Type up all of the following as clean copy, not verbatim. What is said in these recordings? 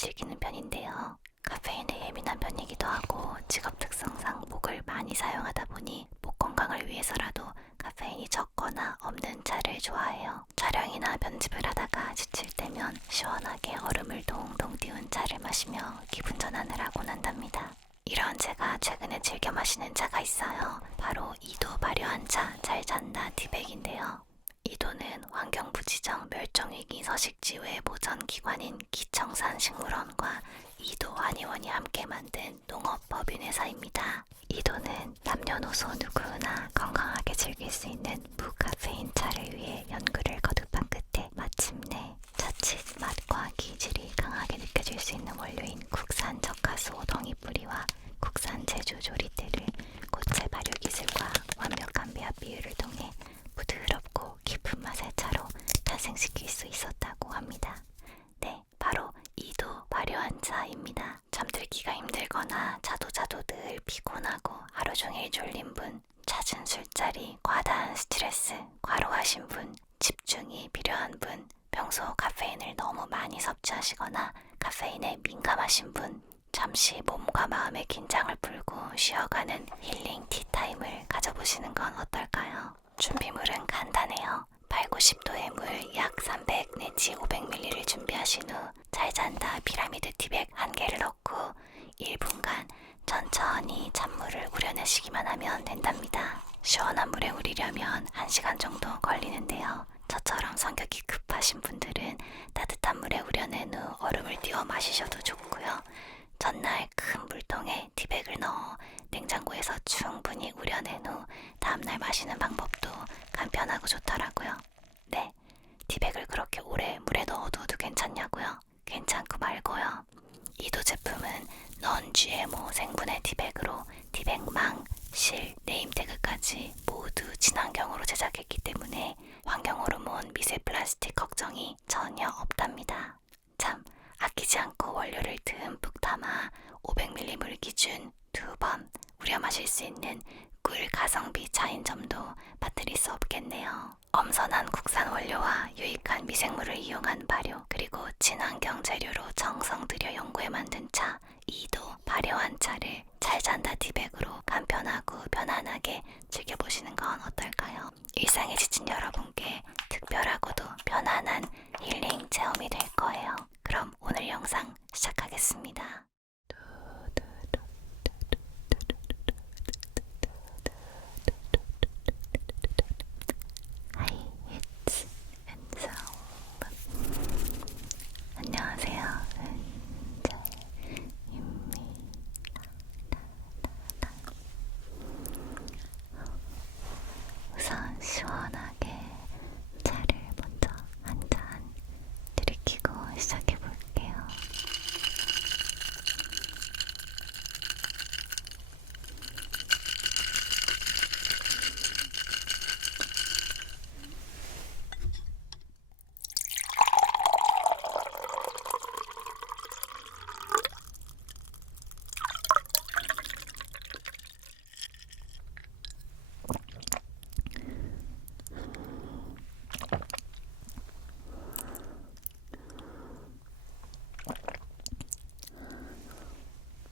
즐기는 편인데요. 카페인에 예민한 편이기도 하고 직업 특성상 목을 많이 사용하다 보니 목 건강을 위해서라도 카페인이 적거나 없는 차를 좋아해요. 촬영이나 편집을 하다가 지칠 때면 시원하게 얼음을 동동 띄운 차를 마시며 기분 전환을 하곤 한답니다. 이런 제가 최근에 즐겨 마시는 차가 있어요. 바로 이도 발효한차 잘 잔다 티백인데요. 이도는 환경부 지정 멸종위기 서식지회 보전기관인 기청산식물원과 이도 한의원이 함께 만든 농업법인회사입니다. 이도는 남녀노소 누구나 건강하게 즐길 수 있는 무카페인 차를 위해 연구를 거듭한 끝에 마침내 자칫 맛과 기질이 강하게 느껴질 수 있는 원료인 국산 적하수오 덩이뿌리와 국산 제주 조리대를 고체 발효 기술과 완벽한 배합 비율을 통해 부드럽고 깊은 맛의 차로 탄생시킬 수 있었다고 합니다. 네, 바로 이도 발효한차입니다. 잠들기가 힘들거나 자도 늘 피곤하고 하루 종일 졸린 분, 잦은 술자리, 과다한 스트레스, 과로하신 분, 집중이 필요한 분, 평소 카페인을 너무 많이 섭취하시거나 카페인에 민감하신 분, 잠시 몸과 마음의 긴장을 풀고 쉬어가는 힐링 티타임을 가져보시는 건 어떨까요? 준비물은 간단해요. 80~90도의 물 약 300 내지 500ml를 준비하신 후 잘 잔다 피라미드 티백 1개를 넣고 1분간 천천히 찬물을 우려내시기만 하면 된답니다. 시원한 물에 우리려면 1시간 정도 걸리는데요. 저처럼 성격이 급하신 분들은 따뜻한 물에 우려낸 후 얼음을 띄워 마시셔도 좋고요. 전날 큰 물통에 티백을 넣어 냉장고에서 충분히 우려낸 후 다음날 마시는 방법도 간편하고 좋더라고요. 네, 티백을 그렇게 오래 물에 넣어둬도 괜찮냐고요? 괜찮고 말고요. 이도 제품은 넌 GMO 생분해 티백으로 티백망, 실, 네임태그까지 모두 친환경으로 제작했기 때문에 환경호르몬, 미세 플라스틱 걱정이 전혀 없답니다. 참, 아끼지 않고 원료를 듬뿍 담아 500ml 물 기준 2번 우려 마실 수 있는 꿀 가성비 차인 점도 빠뜨릴 수 없겠네요. 엄선한 국산 원료와 유익한 미생물을 이용한 발효, 그리고 친환경 재료로 정성 들여 연구해 만든 차 이도 발효한 차를 잘 잔다 티백으로 간편하고 편안하게 즐겨보시는 건 어떨까요? 일상에 지친 여러분께 특별하고도 편안한 힐링 체험이 될 거예요. 그럼 오늘 영상 시작하겠습니다. Eunzel. 안녕하세요, 은젤입니다. 우선 시원하게 차를 먼저 한 잔 들이키고 시작해볼게요.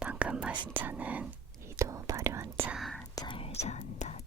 방금 마신 차는 이도 발효한 차 잘 잔다